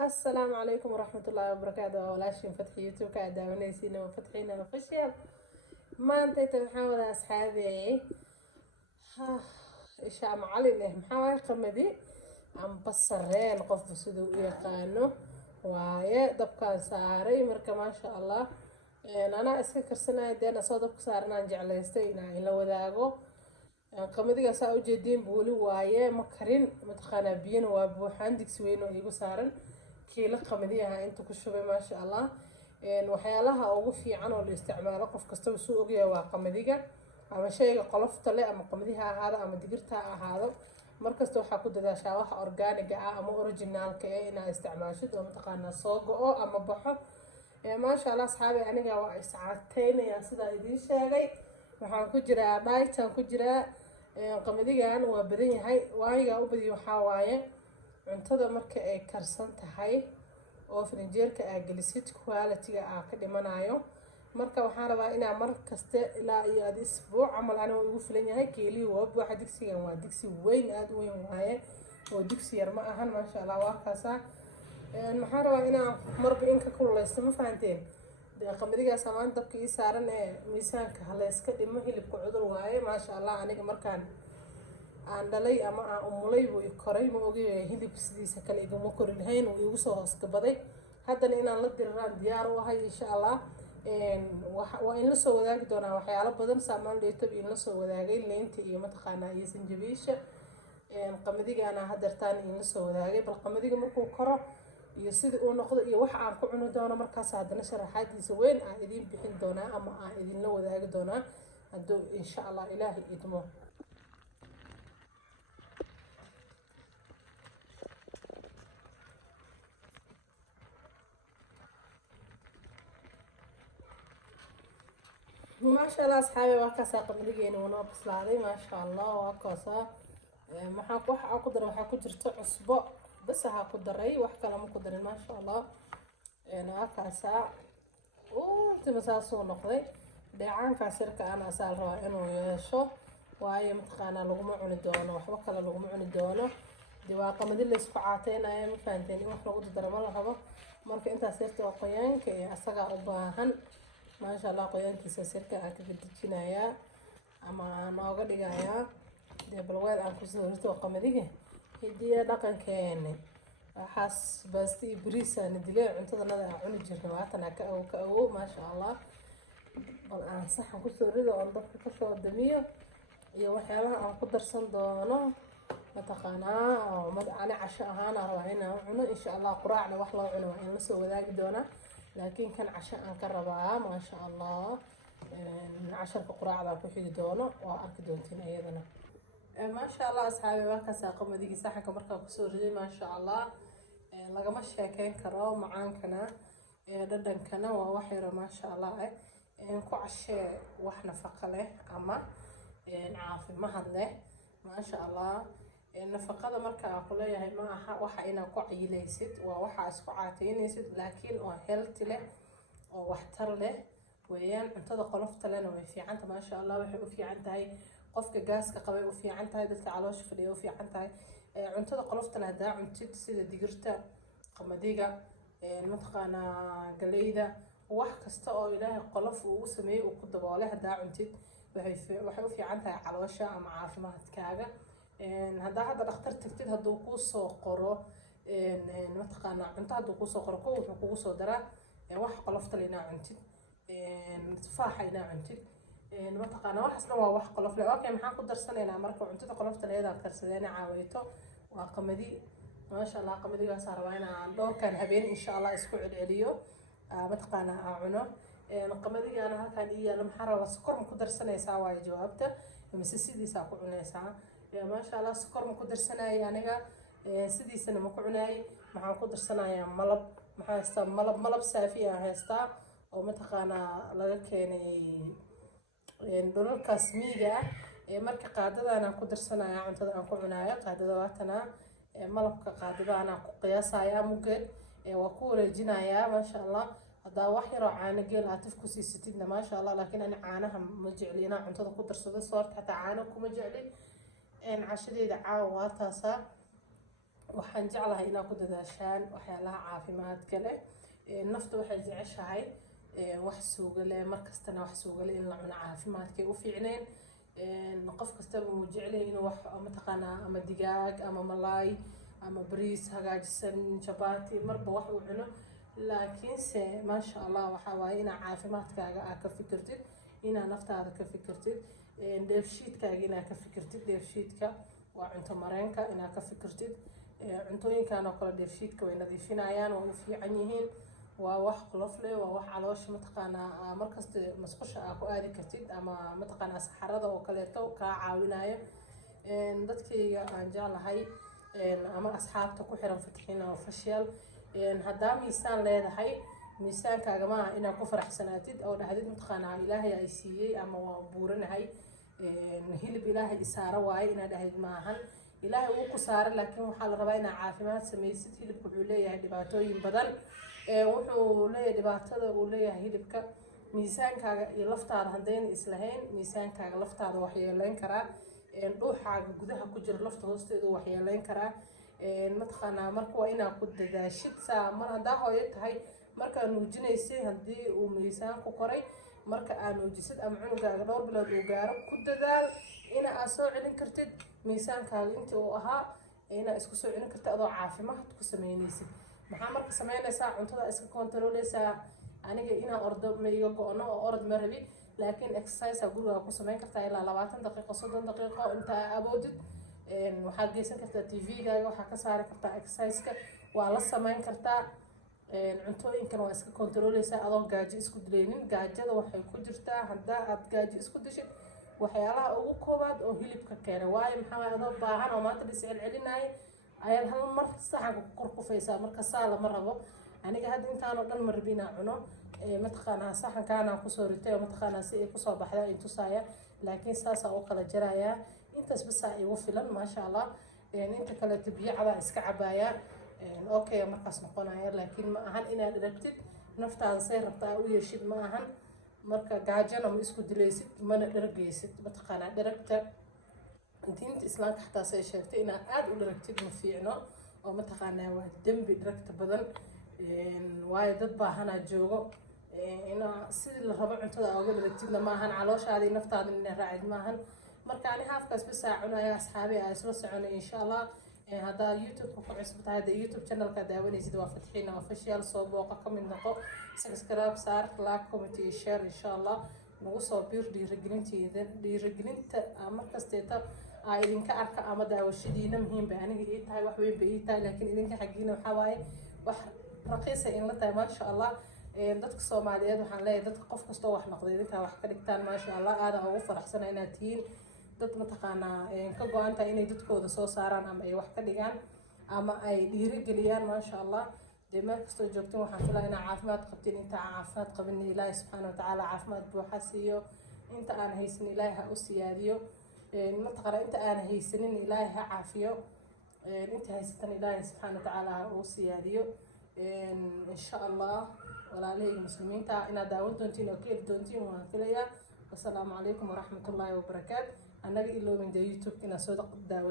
السلام عليكم ورحمة الله وبركاته ولاشين فتحي يوتيوب قاعدة ونسينا وفتحينا وفشل ما انتي تنحاول أصحابي ها إيش عم علي له محاول قمدي عم بصرين قف بسدو يقانو وايه دبكان ساري مركا ما شاء الله أنا أسكر سنة دينا صادق سارنا نجعليستينا إلا وذاقو qamadiga saa u jeedeen booli waaye ma karin mataqaanaa biyana waa buuxaan digsi weyn oo igu saaran kiilo qamadi ah inta ku shubay maasha allah waxyaalaha ugu fiican oo la isticmaalo qof kastaba suu ogyahay waa qamadiga ama shayga qolofta leh ama qamadi ha ahaado ama digirta ha ahaado markasta waxaa ku dadaashaa waxa orgaaniga ah ama originaalka ah inaad isticmaashid oo mataqaanaa soo go-o ama baxo maasha allah asxaabi aniga waa iscaateynayaa sidaa idiin sheegay waxaan ku jiraa dhaytaan ku jiraa qamadigan waa badan yahay waayiga u badiyo waxaa waaye cuntada marka ay karsan tahay oo firinjeerka aa gelisid quality-ga aa ka dhimanayo marka waxaan rabaa inaa mar kaste ilaa iyo ad isbuuc camal aniga igu filan yahay keelii waa buuxa digsigan waa digsi weyn aada u weyn waaye oo digsi yar ma ahan maasha allah waa kaasaa waxaan rabaa inaa marba inka kululeysto ma fahanteen qamadigaas amaan dabka ii saaran ee miisaanka haleyska dhimo hilibka cudur waaye maasha allah aniga markaan aan dhalay ama aan umulay buu i koray ma ogay hilib sidiisa kale igama kori lahayn uu igu soo hoosgabaday haddana inaan la diriraan diyaar u ahay insha allah waa in la soo wadaagi doonaa waxyaalo badan saamaan dheetob in la soo wadaagay leynta iyo mataqaanaa iyo sanjabiisha qamadigaana hadeertaan in la soo wadaagay bal qamadiga markuu koro iyo sidii uu noqdo iyo waxa aan ku cuni doono markaas haddana sharaxaadiisa weyn aan idiin bixin doonaa ama aan idinla wadaagi doonaa hadduu insha allah ilaahay idmo ما شاء الله أصحابي وكاسا قمديجين وناقص لعلي ما شاء الله وكاسا maxaa waxa ku daray waxa ku jirta cusbo bas ha ku daray wax kale ma ku darin ma sha Allah akaasa oo timasaasoo noqday dheecaanka sirka ana asaal raba inuu yeesho waayo mataqaana laguma cuni doono waxba kale laguma cuni doono diwaa qamadi la isku caateynaya ma fahanteen wax lagu daro ma lahabo marka intaas sirta qoyaanka ee asaga u baahan ma sha Allah qoyaankiisa sirka aan ka dejinayaa ama nooga dhigayaa balweel aan ku soo rito qamadiga hidiya dhaqankeena waxaas baasti bariisana dilay cuntadana aan cuni jirnay waatan ka awo ma sha Allah bal aan saxan ku soo rido oo dadka ka soo damiyo iyo waxyaalaha aan ku darsan doono mataqaanaa oo ana casho ahaan rabaa inaan cuno insha Allah quraacna wax loo cuno waa in la soo wadaagi doona laakiin kan casho aan ka rabaa ma sha Allah casharka quraacda ku xigi doono waa arki doontiin ayadana ما شاء الله أصحابي وكاسا قمديجي صحك مركب كسور جي ما شاء الله لقما شاكين كرا معان كنا ددن كنا ووحيرة ما شاء الله كو عشاء وحنا فقله أما نعافي مهد له ما شاء الله النفقة مركب أقوله هي ما وحا إنا كو عيليسد ووحا أسقعاتين يسد لكن وهلت له ووحتر له ويان انتظر قلفت لنا وفي عنت ما شاء الله وفي عنت هاي qofka gaaska qabay u fiican tahay dadka caloosha fadhiya u fiican tahay cuntada qoloftana hadaa cuntid sida digirta qamadiga mataqaanaa galeyda wax kasta oo ilaahay qolof uu u sameeyay uu ku daboolay hadaa cuntid waxay u fiican tahay caloosha ama caafimaadkaaga hadaa hadda dhakhtar tagtid hadduu kuu soo qoro mataqaanaa cunto hadduu kuu soo qoro kow wuxuu kugu soo daraa wax qolofta le inaa cuntid tufaaxa inaa cuntid mataqaana waxaasna waa wax qolof leh okay maxaan ku darsanaynaa marka cuntada qolofta leedahay karsadeen caawayto waa qamadi ma sha Allah qamadigaas rabaa inaan dhowrkan habeen insha Allah isku celceliyo mataqaana aan cuno qamadigaana halkaan iyo maxaa rabaa sokor ma ku darsanaysaa waayo jawaabta mise sidiisa ku cunaysaa ma sha Allah sokor ma ku darsanay aniga sidiisana ma ku cunay maxaan ku darsanayaa malab maxaa haystaa malab saafi ah haystaa oo mataqaana laga keenay dhulalkaas miiga marka qaadadana ku darsanaya cuntada aan ku cunayo qaadada waatana malabka qaadadana ku qiyaasaya mugad waa ku wareejinaya ma sha Allah hadaa wax yar oo caano geel aad ku siisatidna ma sha Allah laakiin ana caanaha ma jecli inaan cuntada ku darsado soorta xataa caano kuma jecli cashadeeda caawa waa taasa waxaan jeclahay inaad ku dadaashaan waxyaalaha caafimaadka leh. Nafta waxay jeceshahay wax suuga leh, markastana wax suuga leh in la cuno caafimaadkay u fiicneen. qof kastaba wuu jecel yahay inuu wax mataqaanaa ama digaag ama malaay ama bariis hagaajisan chapati marba wax uu cuno. laakiinse maasha allah waxaa waaye inaa caafimaadkaaga aad ka fikirtid, inaa naftaada ka fikirtid, dheefshiidkaaga inaa ka fikirtid. dheefshiidka waa cunto mareenka inaa ka fikirtid. cuntooyinkan oo kale dheefshiidka way nadiifinayaan, way u fiican yihiin. waa wax qolof leh, waa wax caloosha mataqaanaa markasta masqusha aa ku aadi kartid ama mataqaanaa saxarada oo kaleeto kaa caawinayo. dadkayga aan jeclahay ama asxaabta ku xiran Fatxina Official, haddaa miisaan leedahay, miisaankaaga maaha inaad ku faraxsanaatid oo dhahdid mataqaanaa ilaahay ay siiyey ama waan buuranahay, hilib ilaahay isaara waaye inaad dhahdid maahan. ilaahay wuu ku saaray, laakiin waxaa la rabaa inaad caafimaad samaysid. hilibka wuxuu leeyahay dhibaatooyin badan. wuxuu leeyahay dhibaatada uu leeyahay hilibka, miisaankaaga iyo laftaada haddayna islahayn, miisaankaaga laftaada waxyeeleyn karaa. dhuuxaaga gudaha ku jira lafta hoosteeda waxyeeleyn karaa. mataqaanaa marka waa inaad ku dadaashid. saa mar haddaa hooyo tahay, markaa nuujinaysay haddii uu miisaanku koray, marka aad nuujisid ama cunugaaga dhowr bilood uu gaaro, ku dadaal ina aad soo celin kartid miisaankaaga intii uu ahaa, inaad isku soo celin kartid adoo caafimaad ku sameynaysid. maxaa marka sameynaysaa? cuntada iska kontarooleysaa. aniga inaan ordo ma iga go-no oo orod ma rabi, laakiin exercise guriga ku sameyn kartaa ilaa 20 daqiiqo 30 daqiiqo inta awoodid. waxaad geysan kartaa TV-gaaga, waxaa ka saari kartaa exercise-ka, waa la sameyn kartaa. cuntooyinkan waa iska kontarooleysaa adoo gaajo isku dilaynin. gaajada waxay ku jirtaa haddaa aad gaajo isku dishid waxyaalaha ugu koobaad oo hilibka keena. waayo maxaa waaye adoo baahan oo maanta dhis celcelinaya ayaad hal mar saxanka ku korkufaysaa. marka saa lama rabo. aniga hadda intaanoo dhan ma rabi inaan cuno. mataqaanaa saxankaanaan kusoo ritay oo mataqaanaa si ay kusoo baxdaa in tusaaya, laakiin saasaa u kala jarayaa. intaas basaa igu filan maasha allah. inta kaleeto biyo cadaa iska cabaaya. okay markaas noqonaya, laakiin ma ahan inaad dheragtid naftaada say rabtaa u yeeshid ma ahan. marka gaajana ma isku dilaysid, mana dheragaysid. mataqaanaa dheragta diinta islaamka xataa say sheegtay inaad aad u dheragtid ma fiicno, oo mataqaanaa waa dembi dheragta badan. waayo dad baahanaa joogo. inaa sidii la rabo cuntada aa uga dheragtidna ma ahan, calooshaadii naftaada inaa raacid ma ahan. marka ani haafkaas bisaa cunaya asxaabi aa isla soconay insha allah. haddaa youtube-ka ku cusub tahay, hadda youtube channelka daawanaysid waa Fatxina Official, soo booqa ka mid noqo, subscribe saar, like, comment iyo share insha allah. nagu soo biir dhiirigelinta markasteeta aa idinka arka ama daawashadiina muhiim bay aniga ii tahay, wax weyn bay ii tahay. laakiin idinka xaggiina waxaa waaye wax raqiisa in la tahay maasha allah. dadka Soomaaliyeed waxaan leeyahay dadka qof kastoo wax noqday idinkaa wax ka dhigtaan maasha allah. aadaan ugu faraxsana inaad tihiin dad mataqaanaa ka go-an tahay inay dadkooda soo saaraan ama ay wax ka dhigaan ama ay dhiirigeliyaan maasha allah. dee meel kastoo joogtin waxaan filaa inaa caafimaad qabtin. inta aan caafimaad qabin ilaahay subxaana watacaala caafimaad buuxa siiyo. inta aan haysanin ilaahay ha u siyaadiyo. mataqaanaa inta aan haysanin ilaahay ha caafiyo. inta haysatan ilaahay subxaana watacaala ha u siyaadiyo. insha allah walaalahayga muslimiinta inaad daawan doontiin oo ka heli doontiin waan filayaa. wasalaamu calaykum waraxmatullaahi wabarakaatu. annaga iloobin dee youtube inaad soo daawo